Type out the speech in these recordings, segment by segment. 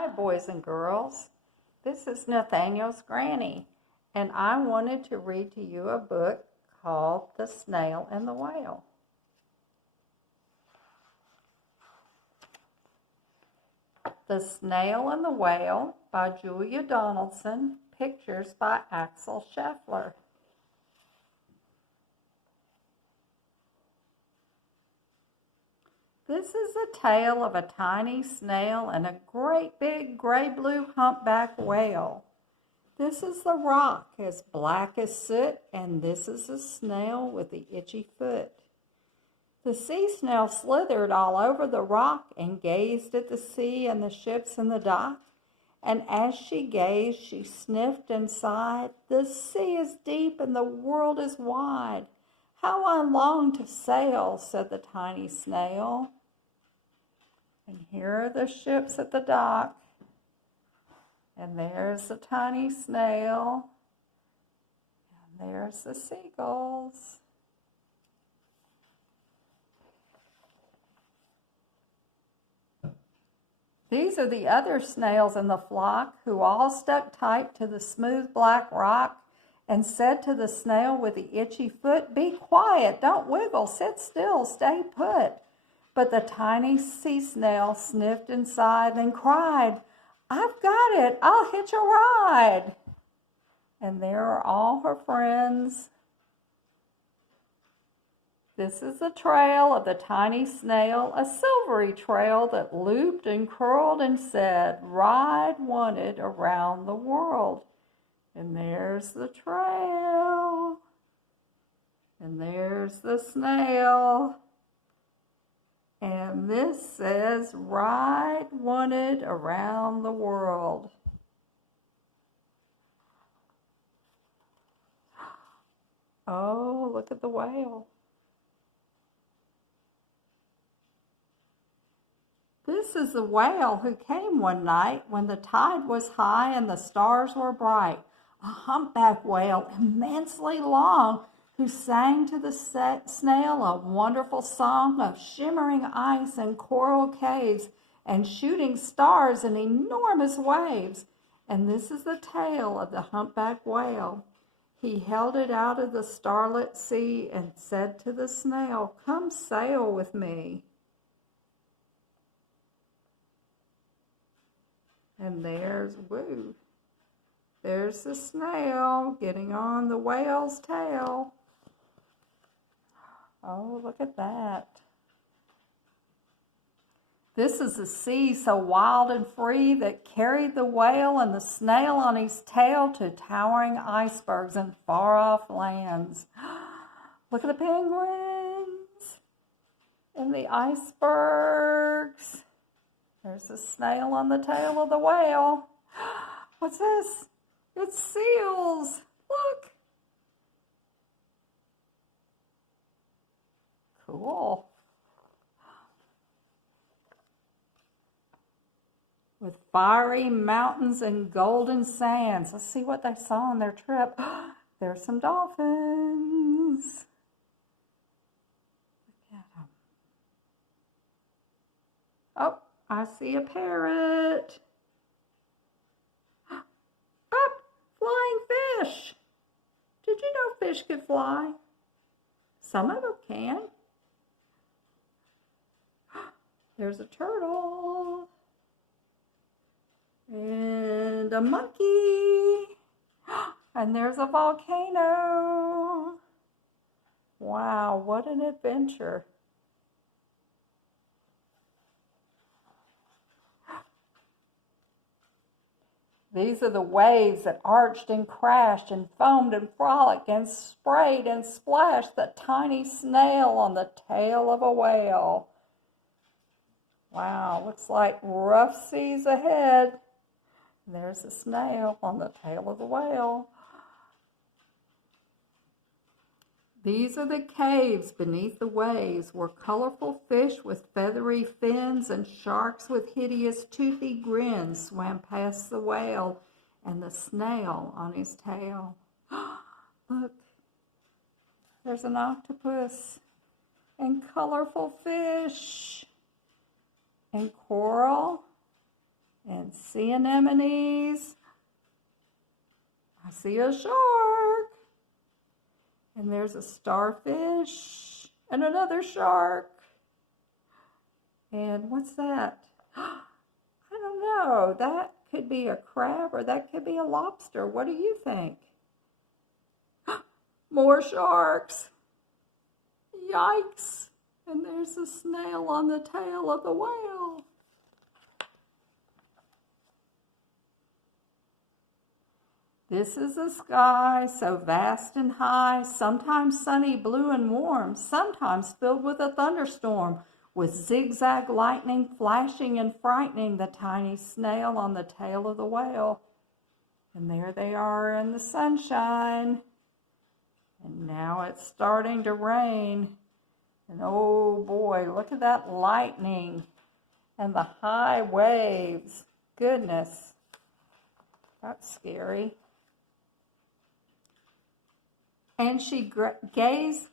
Hi, boys and girls. This is Nathaniel's Granny, and I wanted to read to you a book called The Snail and the Whale. The Snail and the Whale by Julia Donaldson, pictures by Axel Scheffler. This is a tale of a tiny snail and a great big gray-blue humpback whale. This is the rock, as black as soot, and this is the snail with the itchy foot. The sea snail slithered all over the rock and gazed at the sea and the ships in the dock. And as she gazed, she sniffed and sighed, "The sea is deep and the world is wide. How I long to sail," said the tiny snail. And here are the ships at the dock. And there's the tiny snail. And there's the seagulls. These are the other snails in the flock, who all stuck tight to the smooth black rock and said to the snail with the itchy foot, "Be quiet, don't wiggle, sit still, stay put." But the tiny sea snail sniffed and sighed and cried, "I've got it, I'll hitch a ride." And there are all her friends. This is the trail of the tiny snail, a silvery trail that looped and curled and said, "Ride wanted around the world." And there's the trail. And there's the snail. And this says, "Ride wanted around the world." Oh, look at the whale. This is the whale who came one night when the tide was high and the stars were bright. A humpback whale, immensely long, who sang to the snail a wonderful song of shimmering ice and coral caves and shooting stars in enormous waves. And this is the tale of the humpback whale. He held it out of the starlit sea and said to the snail, "Come sail with me." And there's the snail getting on the whale's tail. Oh, look at that. This is the sea so wild and free that carried the whale and the snail on his tail to towering icebergs and far-off lands. Look at the penguins and the icebergs. There's the snail on the tail of the whale. What's this? It's seals. Look. Cool. With fiery mountains and golden sands. Let's see what they saw on their trip. There's some dolphins. Look at them. Oh, I see a parrot. Up, flying fish. Did you know fish could fly? Some of them can. There's a turtle. And a monkey. And there's a volcano. Wow, what an adventure. These are the waves that arched and crashed and foamed and frolicked and sprayed and splashed the tiny snail on the tail of a whale. Wow, looks like rough seas ahead. There's the snail on the tail of the whale. These are the caves beneath the waves where colorful fish with feathery fins and sharks with hideous toothy grins swam past the whale and the snail on his tail. Look, there's an octopus and colorful fish and coral and sea anemones. I see a shark. And there's a starfish and another shark. And what's that? I don't know. That could be a crab or that could be a lobster. What do you think? More sharks. Yikes. And there's a snail on the tail of the whale. This is a sky so vast and high, sometimes sunny, blue and warm, sometimes filled with a thunderstorm, with zigzag lightning flashing and frightening the tiny snail on the tail of the whale. And there they are in the sunshine. And now it's starting to rain. And oh boy, look at that lightning and the high waves. Goodness, that's scary. And she gazed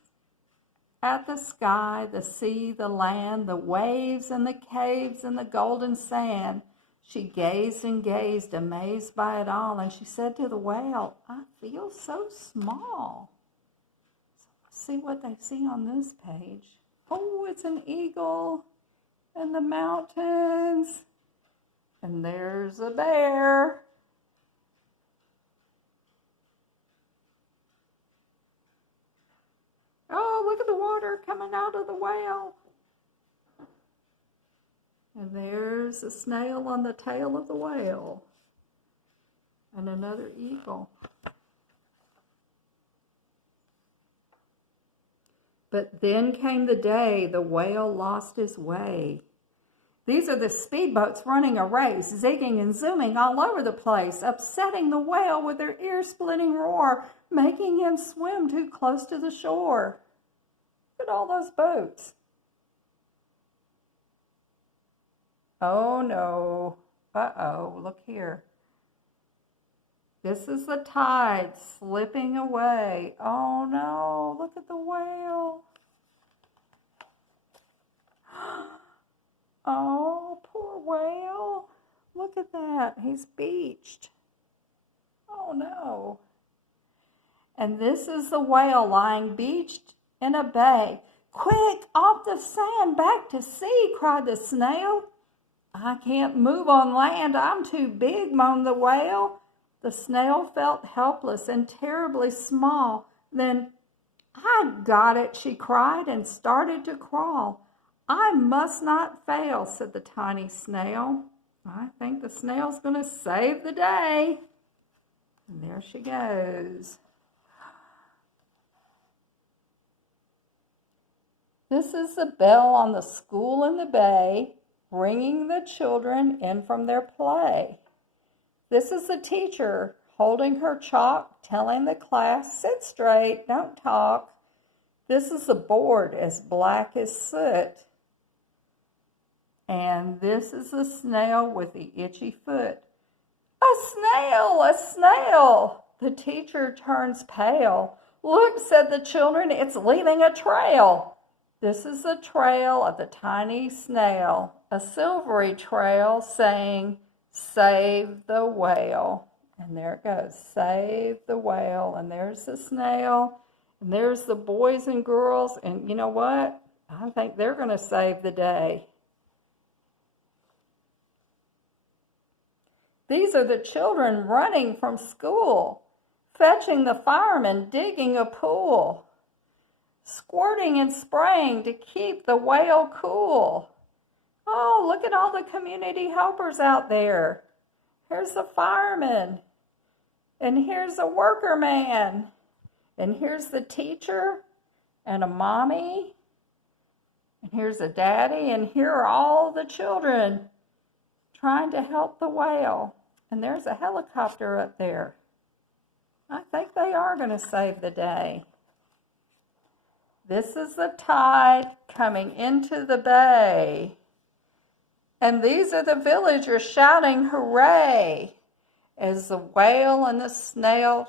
at the sky, the sea, the land, the waves and the caves and the golden sand. She gazed and gazed, amazed by it all. And she said to the whale, I feel so small. So let's see what they see on this page. Oh, it's an eagle and the mountains. And there's a bear. Oh, look at the water coming out of the whale. And there's a snail on the tail of the whale. And another eagle. But then came the day the whale lost his way. These are the speedboats running a race, zigging and zooming all over the place, upsetting the whale with their ear-splitting roar, making him swim too close to the shore. Look at all those boats. Oh no. Uh-oh, look here. This is the tide slipping away. Oh no, look at the whale. Oh, poor whale. Look at that. He's beached. Oh no. And this is the whale lying beached in a bay. Quick, off the sand, back to sea, cried the snail. I can't move on land. I'm too big, moaned the whale. The snail felt helpless and terribly small. Then, I got it, she cried, and started to crawl. I must not fail, said the tiny snail. I think the snail's going to save the day. And there she goes. This is the bell on the school in the bay, ringing the children in from their play. This is the teacher holding her chalk, telling the class, sit straight, don't talk. This is the board as black as soot. And this is the snail with the itchy foot. A snail, a snail! The teacher turns pale. Look, said the children, it's leaving a trail. This is the trail of the tiny snail, a silvery trail saying, save the whale. And there it goes, save the whale. And there's the snail, and there's the boys and girls. And you know what? I think they're going to save the day. These are the children running from school, fetching the firemen, digging a pool, squirting and spraying to keep the whale cool. Oh, look at all the community helpers out there. Here's the fireman, and here's a worker man, and here's the teacher, and a mommy, and here's a daddy, and here are all the children trying to help the whale. And there's a helicopter up there. I think they are going to save the day. This is the tide coming into the bay. And these are the villagers shouting hooray as the whale and the snail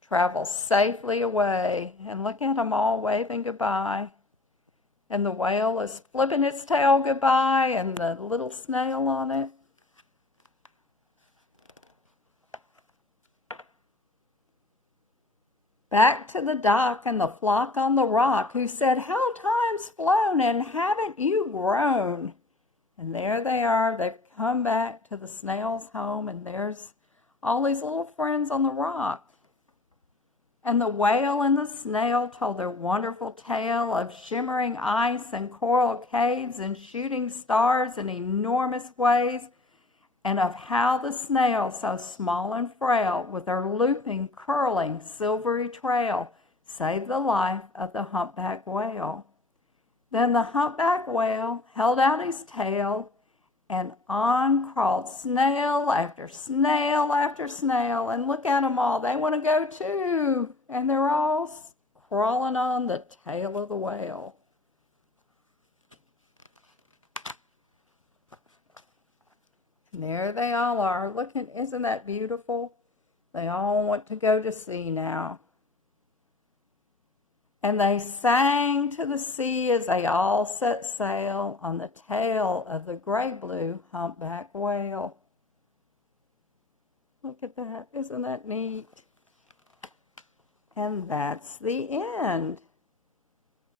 travel safely away. And look at them all waving goodbye. And the whale is flipping its tail goodbye and the little snail on it. back to the dock and the flock on the rock, who said, "How time's flown, and haven't you grown?" And there they are. They've come back to the snail's home, and there's all these little friends on the rock. And the whale and the snail told their wonderful tale of shimmering ice and coral caves and shooting stars in enormous ways, and of how the snail, so small and frail, with her looping, curling, silvery trail, saved the life of the humpback whale. Then the humpback whale held out his tail, and on crawled snail after snail after snail. And look at them all. They want to go too. And they're all crawling on the tail of the whale. And there they all are. Look, isn't that beautiful? They all want to go to sea now. And they sang to the sea as they all set sail on the tail of the gray-blue humpback whale. Look at that. Isn't that neat? And that's the end.